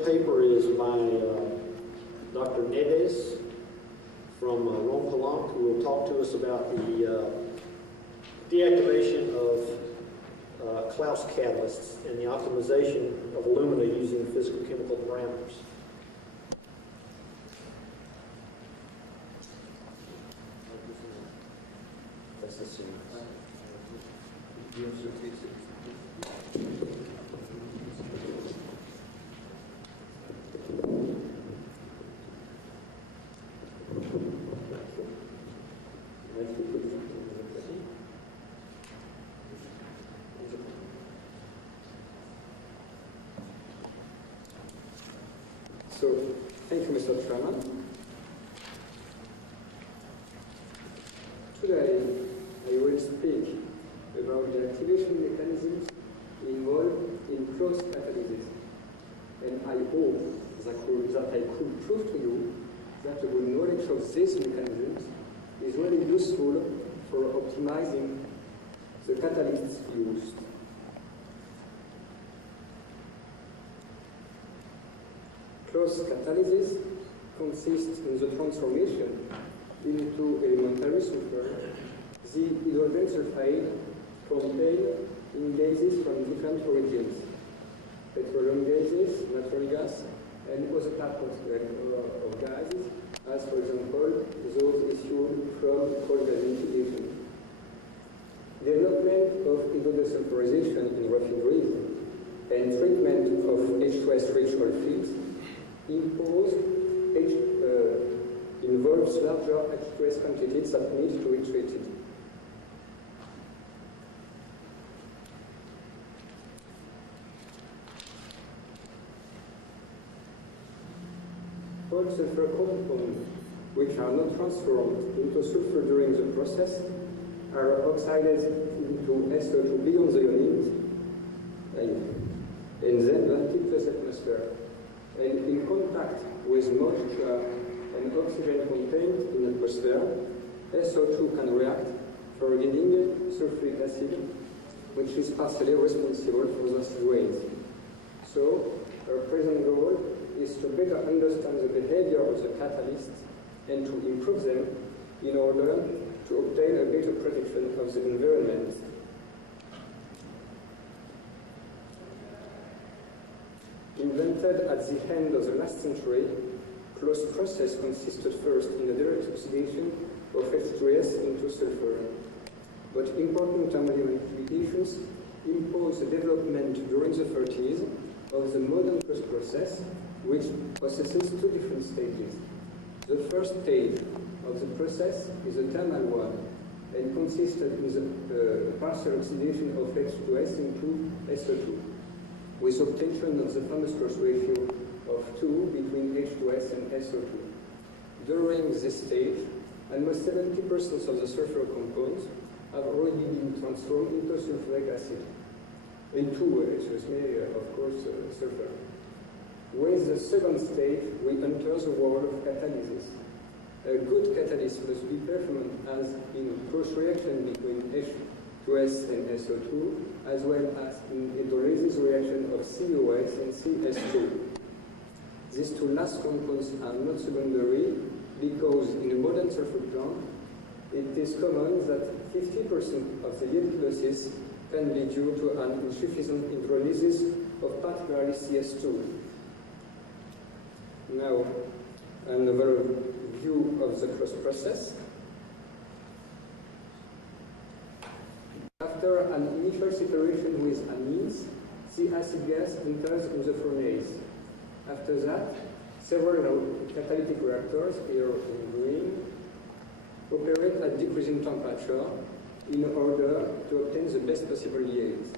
paper is by Dr. Nedez from Rome, Palanque, who will talk to us about the deactivation of Claus catalysts and the optimization of alumina using physical chemical parameters. That's the scene. So, thank you, Mr. Chairman. Today, I will speak about the activation mechanisms involved in Claus catalysis. And I hope that I could prove to you that the good knowledge of these mechanisms is really useful for optimizing the catalysts used. Claus catalysis consists in the transformation into elementary sulfur, the hydrogen sulfide contained in gases from different origins: petroleum gases, natural gas, and other types of gases, as for example those issued from coal gasification. Development of hydrogen sulfurization in refineries and treatment of H2S-rich oil fields involves larger H2S quantities that need to be treated. All sulfur compounds which are not transformed into sulfur during the process are oxidized into SO2 beyond the unit and then vented to the atmosphere. And in contact with moisture and oxygen contained in the atmosphere, SO2 can react, forgetting sulfuric acid, which is partially responsible for the acid rains. So, our present goal is to better understand the behavior of the catalysts and to improve them in order to obtain a better protection of the environment. Invented at the end of the last century, Claus process consisted first in the direct oxidation of H2S into sulfur. But important thermodynamic limitations impose the development during the 30s of the modern Claus process, which possesses two different stages. The first stage of the process is a thermal one and consisted in the partial oxidation of H2S into SO2, with obtention of the famous cross ratio of 2 between H2S and SO2. During this stage, almost 70% of the sulfur compounds have already been transformed into sulfuric acid, of course, sulfur. With the second stage, we enter the world of catalysis. A good catalyst must be performed as in cross reaction between H2S and SO2, as well as in hydrolysis reaction of COS and CS2. These two last compounds are not secondary because in a modern sulfur plant, it is common that 50% of the yield losses can be due to an insufficient hydrolysis of particularly CS2. Now, another view of the Claus process. After an initial separation with amines, the acid gas enters in the furnace. After that, several catalytic reactors, here in green, operate at decreasing temperature in order to obtain the best possible yields.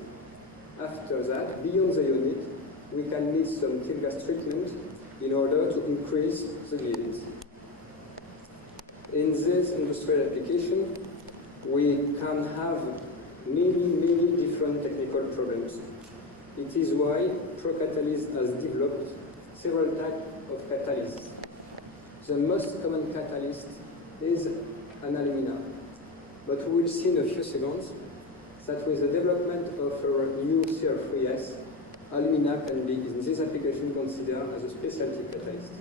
After that, beyond the unit, we can need some tail gas treatment in order to increase the yields. In this industrial application, we can have many different technical problems. It is why Procatalyst has developed several types of catalysts. The most common catalyst is an alumina, but we will see in a few seconds that with the development of our new CR3S, alumina can be, in this application, considered as a specialty catalyst.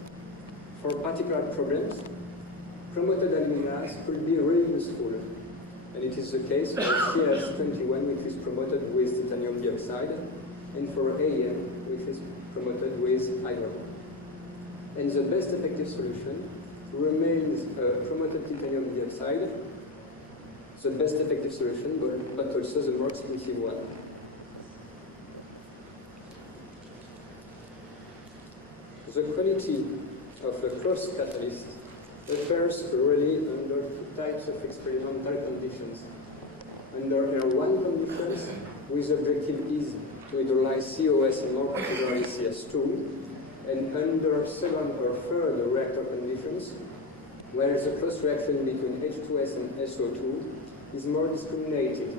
For particular problems, promoted alumina could be really useful, and it is the case for CS21, which is promoted with titanium dioxide, and for AM, which is promoted with hydrogen. And the best effective solution remains promoted titanium dioxide, the best effective solution, but also the more expensive one. The quality of a Claus catalyst refers really under two types of experimental conditions. Under R1 conditions, with objective is to hydrolyze COS and more particularly CS2, and under second or third reactor conditions, where the cross reaction between H2S and SO2 is more discriminated.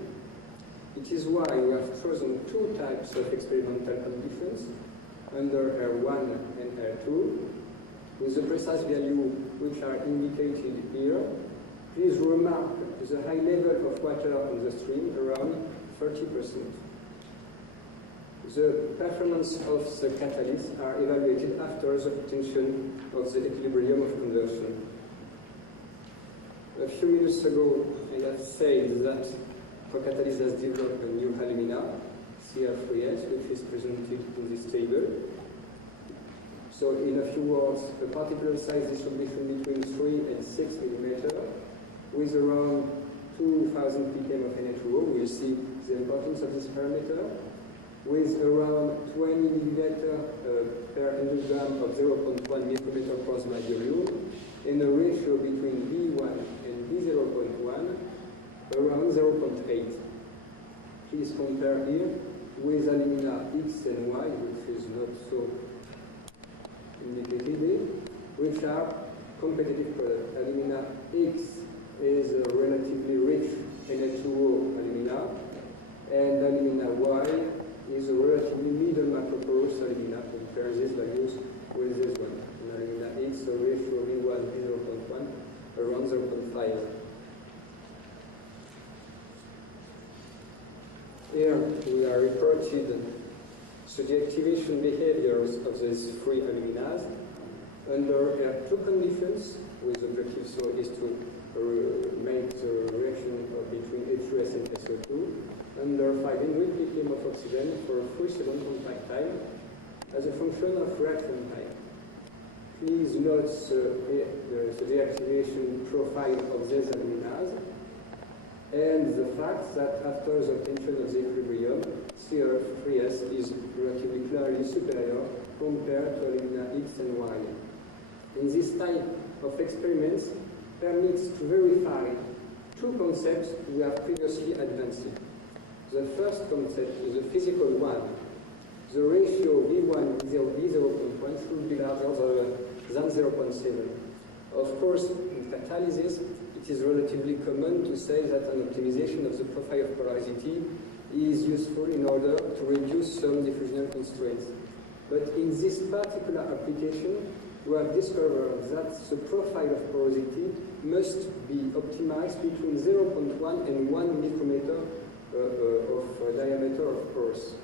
It is why we have chosen two types of experimental conditions, under R1 and R2, with the precise value which are indicated here. Please remark the high level of water on the stream, around 30%. The performance of the catalysts are evaluated after the obtention of the equilibrium of conversion. A few minutes ago, I have said that Procatalyst has developed a new alumina, Cr3S, which is presented in this table. So in a few words, a particular size distribution between 3 and 6 mm with around 2000 ppm of Na2O. We'll see the importance of this parameter. With around 20 milliliter per 100 gram of 0.1 micrometer plasma volume, and a ratio between V1 and V0.1 around 0.8. Please compare here with alumina X and Y, which is not so indicated here, which are competitive products. Alumina X is a relatively rich Na2O alumina, and alumina Y is a relatively middle macroporous alumina. Compare these values with this one. And alumina X, a ratio V1 0.1 around 0.5. Here we are reported the deactivation behaviors of these three aluminas under two conditions, with objective so is to make the reaction between H2S and SO2 under 500 ppm of oxygen for a 3-second contact time as a function of reaction time. Please note the deactivation profile of these aluminas and the fact that after the obtention of the equilibrium, Cr3S is relatively clearly superior compared to alumina X and Y. In this type of experiments, permits to verify two concepts we have previously advanced. The first concept is a physical one. The ratio V1 V0.1 should be larger than 0.7. Of course, in catalysis, it is relatively common to say that an optimization of the profile of porosity is useful in order to reduce some diffusional constraints. But in this particular application, we have discovered that the profile of porosity must be optimized between 0.1 and 1 micrometer of diameter of pores.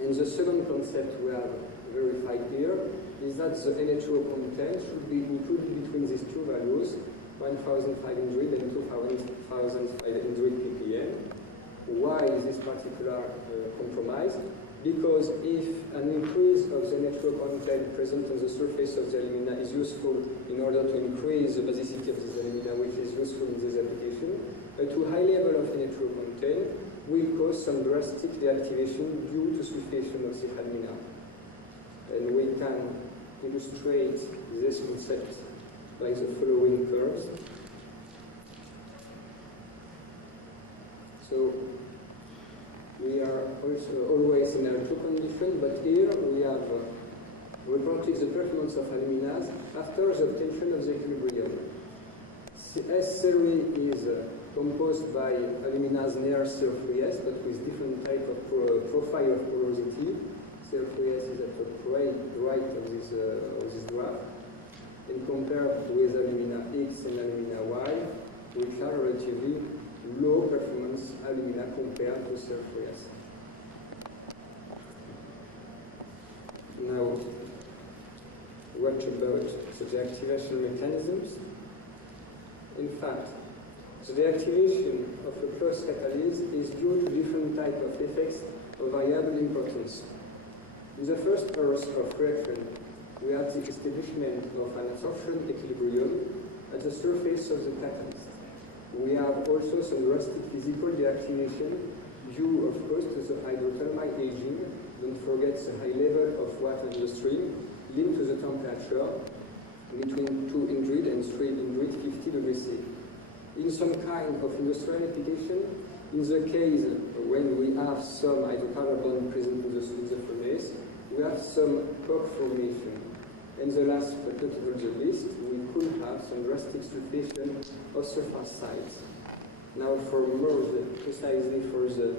And the second concept we have verified here is that the Na2O content should be included between these two values, 1,500 and 2,500 ppm. Why is this particular compromise? Because if an increase of the Na2O content present on the surface of the alumina is useful in order to increase the basicity of this alumina, which is useful in this application, a too high level of Na2O content will cause some drastic deactivation due to sulfation of the alumina. And we can illustrate this concept by the following curves. So we are also always in R2 condition, but here we have reported the performance of aluminas after the obtention of the equilibrium. S-series is composed by aluminas near Cr3S, but with different type of profile of porosity. Cr3S is at the right of this graph, and compared with alumina X and alumina Y, which are relatively low performance alumina compared to Cr3S. much about the deactivation mechanisms. In fact, the deactivation of a Claus catalyst is due to different types of effects of variable importance. In the first course of reaction, we have the establishment of an absorption equilibrium at the surface of the catalyst. We have also some drastic physical deactivation due, of course, to the hydrothermal aging. Don't forget the high level of water in the stream linked to the temperature between 200 and 350 degrees C. In some kind of industrial application, in the case when we have some hydrocarbon present in the furnace, we have some coke formation. And the last but not the least, we could have some drastic sulfation of sulfur sites. Now for more precisely for the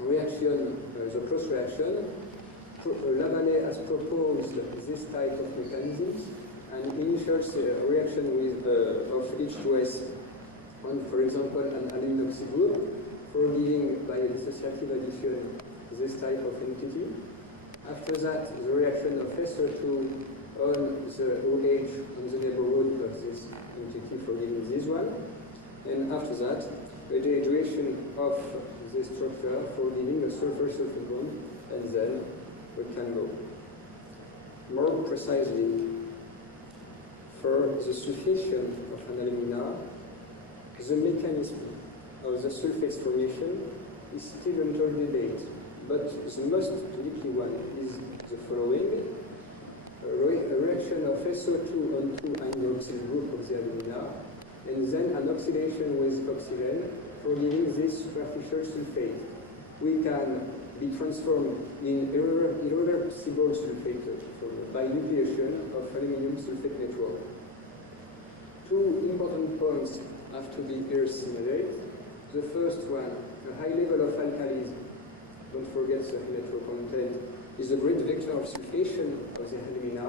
reaction, the cross reaction, Lavallée has proposed this type of mechanisms and initiates a reaction with of H2S on, for example, an alumine oxide group for giving by dissociative addition this type of entity. After that, the reaction of SO2 on the OH on the neighborhood of this entity for giving this one. And after that, a dehydration of this structure for giving a sulfur-sulfur bond, and then we can go. More precisely, for the sulfation of an alumina, the mechanism of the sulfate formation is still under debate, but the most likely one is the following. A reaction of SO2 onto an hydroxyl group of the alumina, and then an oxidation with oxygen for giving this superficial sulfate. We can be transformed in irreversible sulfate by nucleation of aluminum sulfate network. Two important points have to be here simulated. The first one, a high level of alkalis, don't forget the electron content, is a great vector of sulfation of the alumina,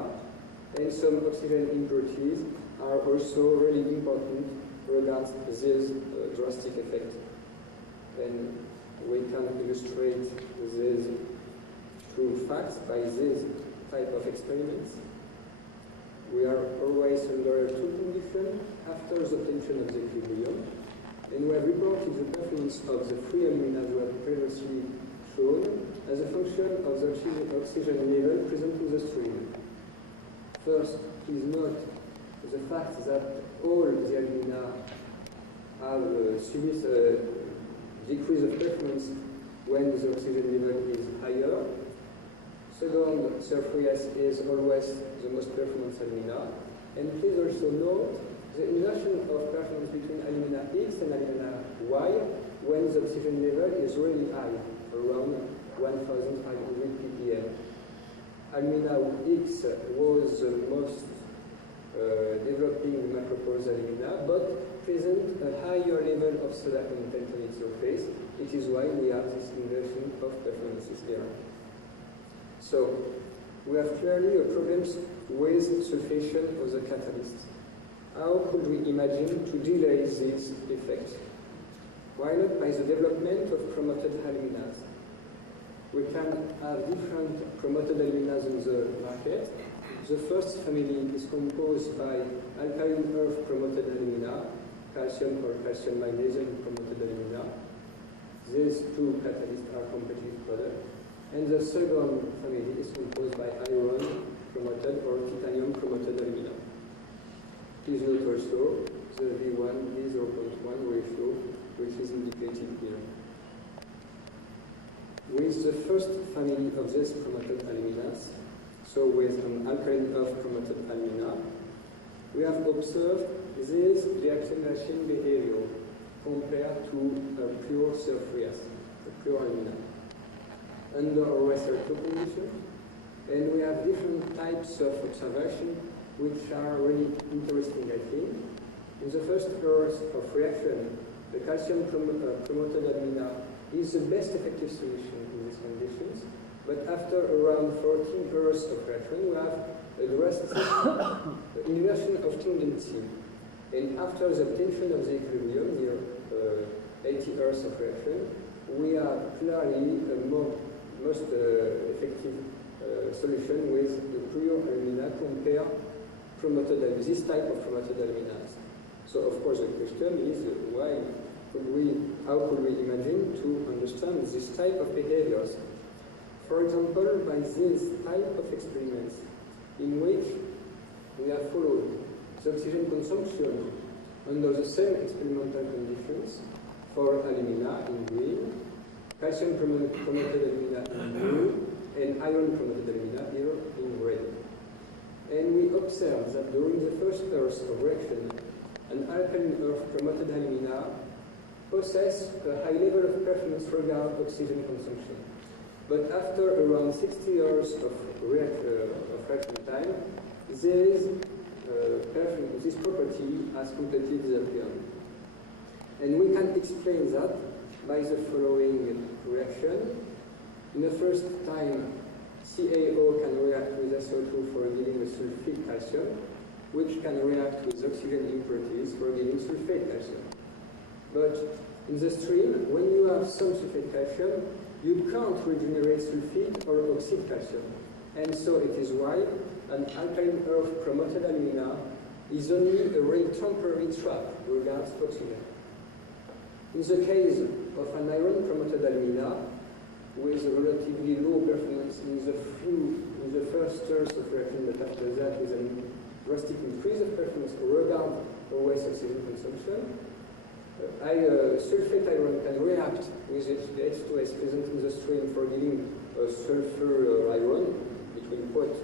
and some oxygen impurities are also really important regards this drastic effect. And we can illustrate these true facts by this type of experiments. We are always under two conditions after the obtention of the equilibrium, and we have reported the performance of the free alumina we have previously shown as a function of the oxygen level present in the stream. First, please note the fact that all the alumina have submit a decrease of performance when the oxygen level is higher. Second, sulfur S is always the most performance alumina. And please also note the inversion of performance between alumina X and alumina Y when the oxygen level is really high, around 1,500 ppm. Alumina X was the most developing macroporous alumina, but present a higher level of soda content on its surface. It is why we have this inversion of performances here. So, we have clearly a problem with sulfation of the catalyst. How could we imagine to delay this effect? Why not by the development of promoted aluminas? We can have different promoted aluminas in the market. The first family is composed by alkaline earth promoted alumina, calcium or calcium magnesium promoted alumina. These two catalysts are competitive products. And the second family is composed by iron promoted or titanium promoted alumina. Please note also the V1 is 0.1 ratio, which is indicated here. With the first family of these promoted aluminas, so with an alkaline earth promoted alumina, we have observed this deacceleration behavior compared to a pure sulfurious, a pure alumina, under a receptor condition. And we have different types of observation which are really interesting, I think. In the first course of reaction, the calcium promoted alumina is the best effective solution in these conditions. But after around 14 hours of reaction, we have a drastic inversion of tendency. And after the obtention of the equilibrium, near 80 hours of reaction, we have clearly a most effective solution with the pure alumina compare this type of promoted aluminas. So of course the question is how could we imagine to understand this type of behaviors? For example, by this type of experiments in which we have followed the oxygen consumption under the same experimental conditions for alumina in green, calcium promoted alumina in blue, and iron promoted alumina here in red. And we observe that during the first burst of reaction, an alkaline earth promoted alumina possess a high level of performance regarding oxygen consumption. But after around 60 years of reaction time, this property has completely disappeared. And we can explain that by the following reaction. In the first time, CaO can react with SO2 for giving a sulfate calcium, which can react with oxygen impurities for giving sulfate calcium. But in the stream, when you have some sulfate calcium, you can't regenerate sulfate or oxide calcium. And so it is why an alkaline earth promoted alumina is only a very temporary trap regards oxygen. In the case of an iron promoted alumina, with a relatively low performance in the first years of reaction, but after that with a drastic increase of performance regard always oxygen consumption, sulfate iron can react with the H2S present in the stream for giving a sulfur iron between pot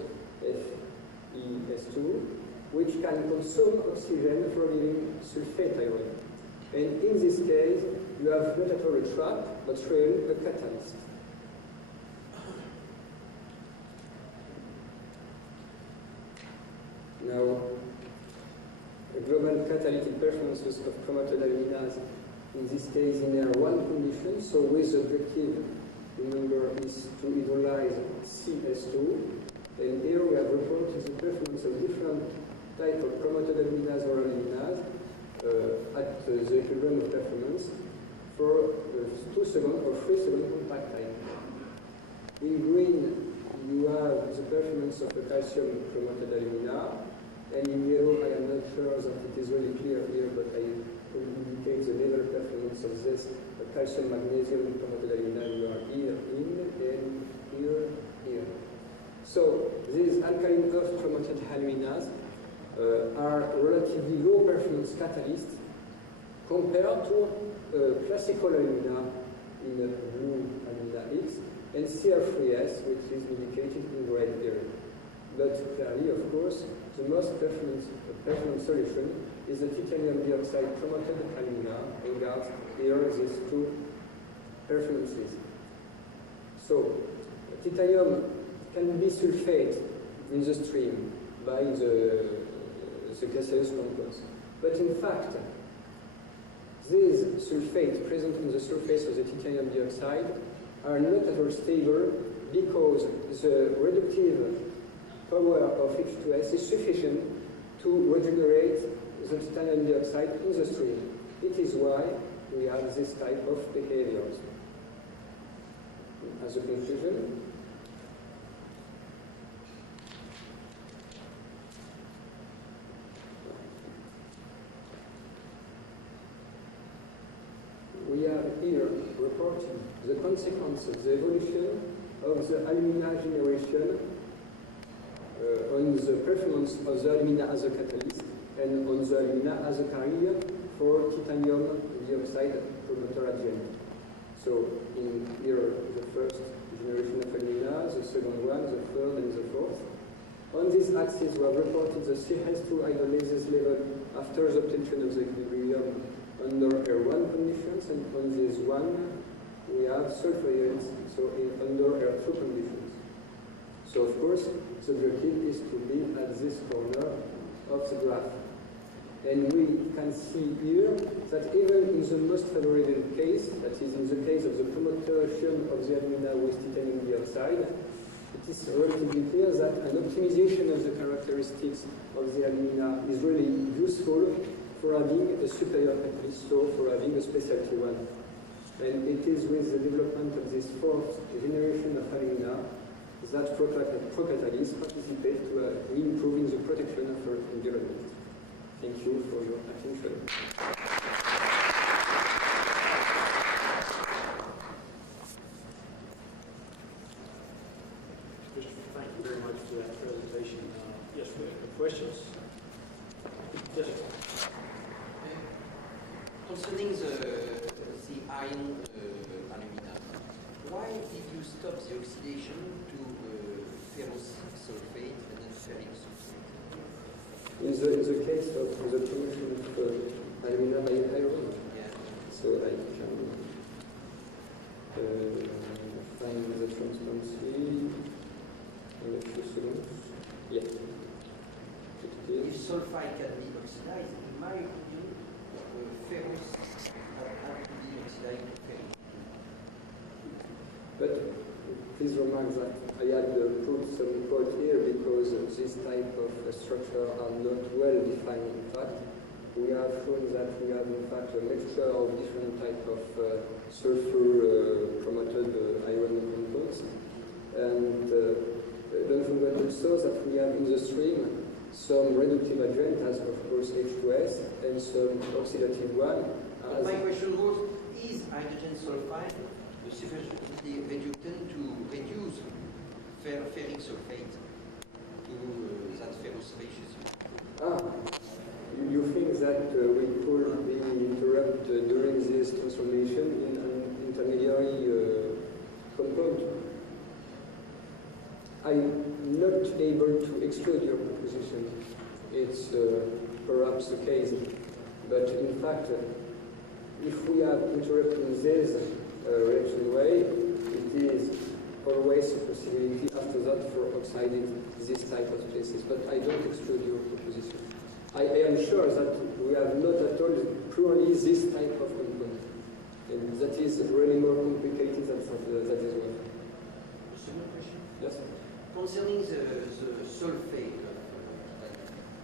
FeS2, which can consume oxygen for giving sulfate iron. And in this case, you have not at all a trap, but really a catalyst. Now, the global catalytic performances of promoted aluminas, in this case in their one condition, so with the objective, remember, is to hydrolyze CS2, and here we have reported the performance of different types of promoted aluminas or aluminas at the equilibrium of performance for 2 seconds or 3 second contact time. In green, you have the performance of a calcium promoted alumina, and in yellow, I am not sure that it is really clear here, but I will indicate the level performance of this calcium magnesium promoted alumina. You are here, and here. So these alkaline earth promoted aluminas are relatively low performance catalysts compared to classical alumina in blue alumina X and Cr3S, which is indicated in red here. But clearly, of course, the most performance solution is the titanium dioxide promoted alumina regards here these two performances. So titanium can be sulfate in the stream by the gaseous compounds. But in fact, these sulfates present in the surface of the titanium dioxide are not at all stable because the reductive power of H2S is sufficient to regenerate the titanium dioxide in the stream. It is why we have this type of behaviors. As a conclusion, we are here reporting the consequences of the evolution of the alumina generation on the performance of the alumina as a catalyst and on the alumina as a carrier for titanium dioxide promoter adjuvant. So in here the first generation of alumina, the second one, the third and the fourth. On this axis we have reported the CS2 hydrolysis level after the obtention of the equilibrium under R1 conditions, and on this one we have sulfur ions, so under R2 conditions. So of course the objective is to be at this corner of the graph. And we can see here that even in the most favorable case, that is in the case of the promotion of the alumina with titanium dioxide, it is relatively clear that an optimization of the characteristics of the alumina is really useful for having a superior catalyst, so for having a specialty one. And it is with the development of this fourth generation of alumina that procatalysts participate to improving the protection of our environment. Thank you for your attention. Thank you very much for that presentation. Yes, we have questions? Yes. Concerning the iron alumina, why did you stop the oxidation to ferrous sulfate and then ferric sulfate? In the case of the production of alumina by iron, Yeah. so I can find the transparency in a few seconds. Yeah. If sulfide can be oxidized, in my opinion, ferrous have to be oxidized to ferric. But please remark that I had put some quote here because this type of structure are not well defined. In fact, we have shown that we have in fact a mixture of different type of sulfur promoted iron compounds, and don't forget also that we have in the stream some reductive agent as of course H2S and some oxidative one. But my question was, is hydrogen sulfide the sufficiently reductant to reduce ferric sulfate to that ferrosebaceous? You think that we could be interrupted during this transformation in an intermediary compound? I'm not able to exclude your proposition. It's perhaps the case, but in fact, if we are interrupting this reaction way, it is always a possibility after that for oxiding this type of species. But I don't exclude your proposition. I am sure that we have not at all purely this type of compound, and that is really more complicated than that is one. Second question. Yes. Concerning the sulfate,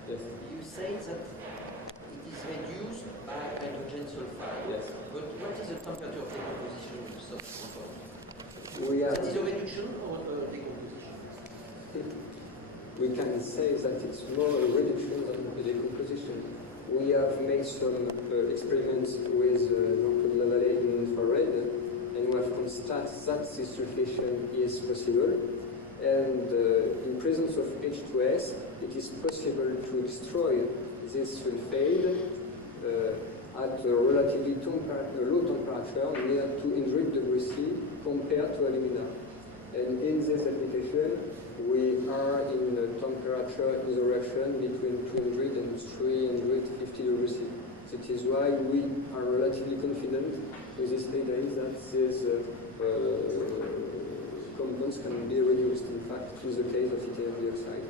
Yes. you say that it is reduced by hydrogen sulfide. Yes. But what is the temperature of decomposition of such compound? We That have. is a reduction or a decomposition? We can say that it's more a reduction than a decomposition. We have made some experiments with Jean-Claude Lavallee in infrared, and we have constated that this sulfation is possible. And in presence of H2S, it is possible to destroy this sulfate at a relatively low temperature, near 200 degrees C, compared to alumina. And in this application, we are in a temperature in the reaction between 200 and 350 degrees C. That is why we are relatively confident with this idea that these compounds can be reduced, in fact, in the case of titanium dioxide.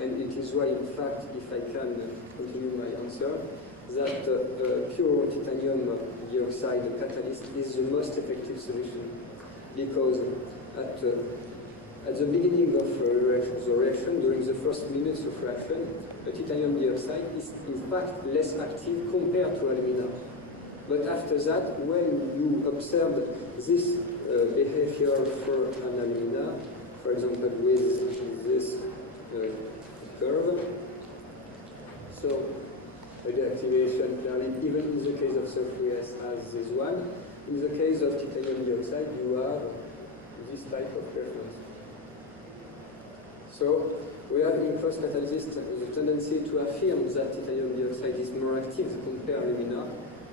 And it is why, in fact, if I can continue my answer, that pure titanium dioxide catalyst is the most effective solution. Because at the beginning of the reaction, during the first minutes of reaction, the titanium dioxide is in fact less active compared to alumina. But after that, when you observe this behavior for an alumina, for example with this curve, so the deactivation clearly, even in the case of sulfurious as this one, in the case of titanium dioxide, you have this type of reference. So we have in cross-catalysis the tendency to affirm that titanium dioxide is more active compared to alumina,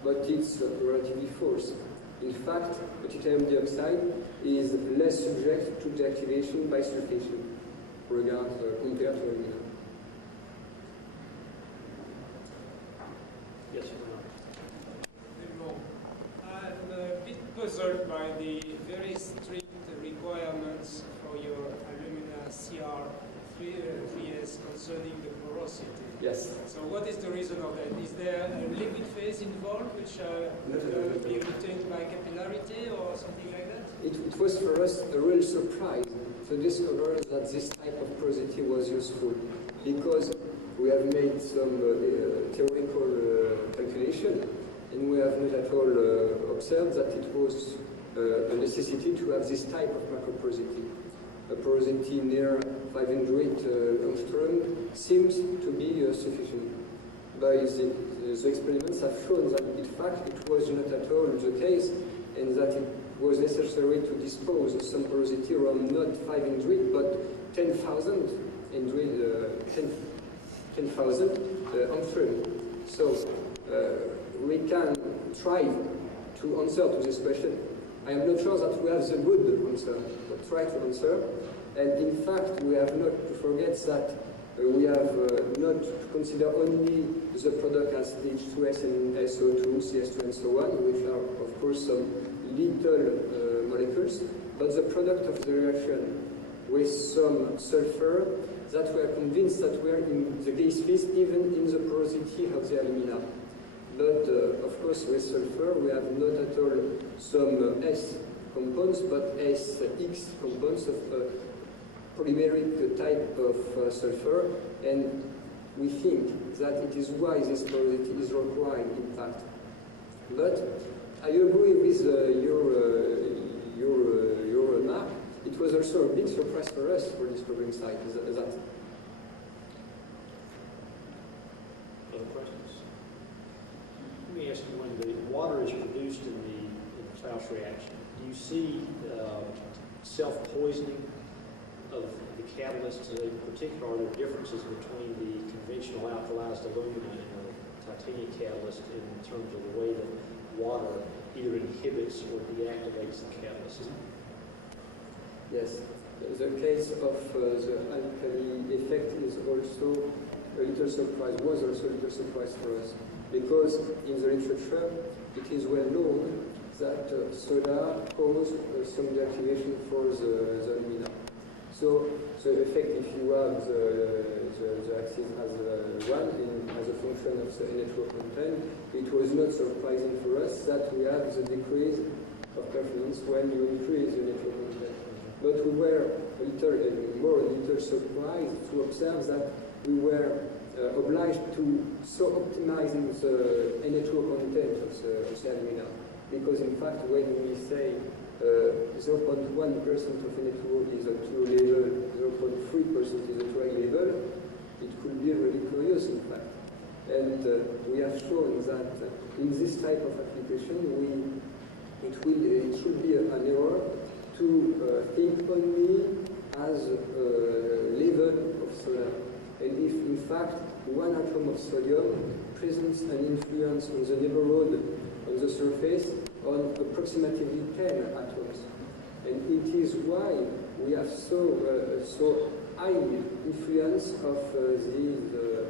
but it's relatively false. In fact, the titanium dioxide is less subject to deactivation by sulfation compared to alumina. Yes, I'm a bit puzzled by the very strict requirements for your alumina CR3S concerning the porosity. Yes. So what is the reason of that? Is there a liquid phase involved which will be retained by capillarity or something like that? It was for us a real surprise to discover that this type of porosity was useful, because we have made some theoretical calculation, and we have not at all observed that it was a necessity to have this type of macroporosity. a porosity near 500 angstrom seems to be sufficient. By the experiments have shown that in fact it was not at all the case, and that it was necessary to dispose of some porosity around not 500 but 10,000 angstrom. So we can try to answer to this question. I am not sure that we have the good answer, but try to answer. And in fact, we have not to forget that we have not to consider only the product as H2S and SO2, CS2 and so on, which are of course some little molecules, but the product of the reaction with some sulfur that we are convinced that we are in the gas phase even in the porosity of the alumina. But of course with sulfur we have not at all some S compounds but SX compounds of polymeric type of sulfur, and we think that it is why this porosity is required in fact. But I agree with your remark. It was also a big surprise for us for discovering site that. Other questions? Let me ask you, when the water is produced in the Claus reaction, do you see self-poisoning of the catalysts? In particular, are there differences between the conventional alkalized alumina and the titanium catalyst in terms of the way that water either inhibits or deactivates the catalyst? Yes, the case of the alkali effect is also a little surprise, was also a little surprise for us, because in the literature it is well known that soda causes some deactivation for the alumina. So the effect, if you have the axis as one and as a function of the NH4 content, it was not surprising for us that we have the decrease of performance when you increase the NH4 content. But we were a little surprised to observe that we were obliged to optimizing the NH4 content of the alumina, because in fact when we say 0.1% of NH4 is a true level, 0.3% is a dry level, it could be really curious in fact. And we have shown that in this type of application it should be an error to think only as a level of soda. And if in fact one atom of sodium presents an influence on the neighborhood on the surface on approximately 10 atoms. And it is why we have so high influence of the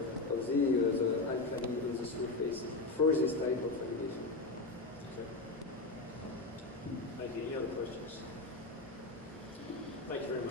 alkali on the surface for this type of validation. Okay. Thank you. Any other questions? Thank you very much.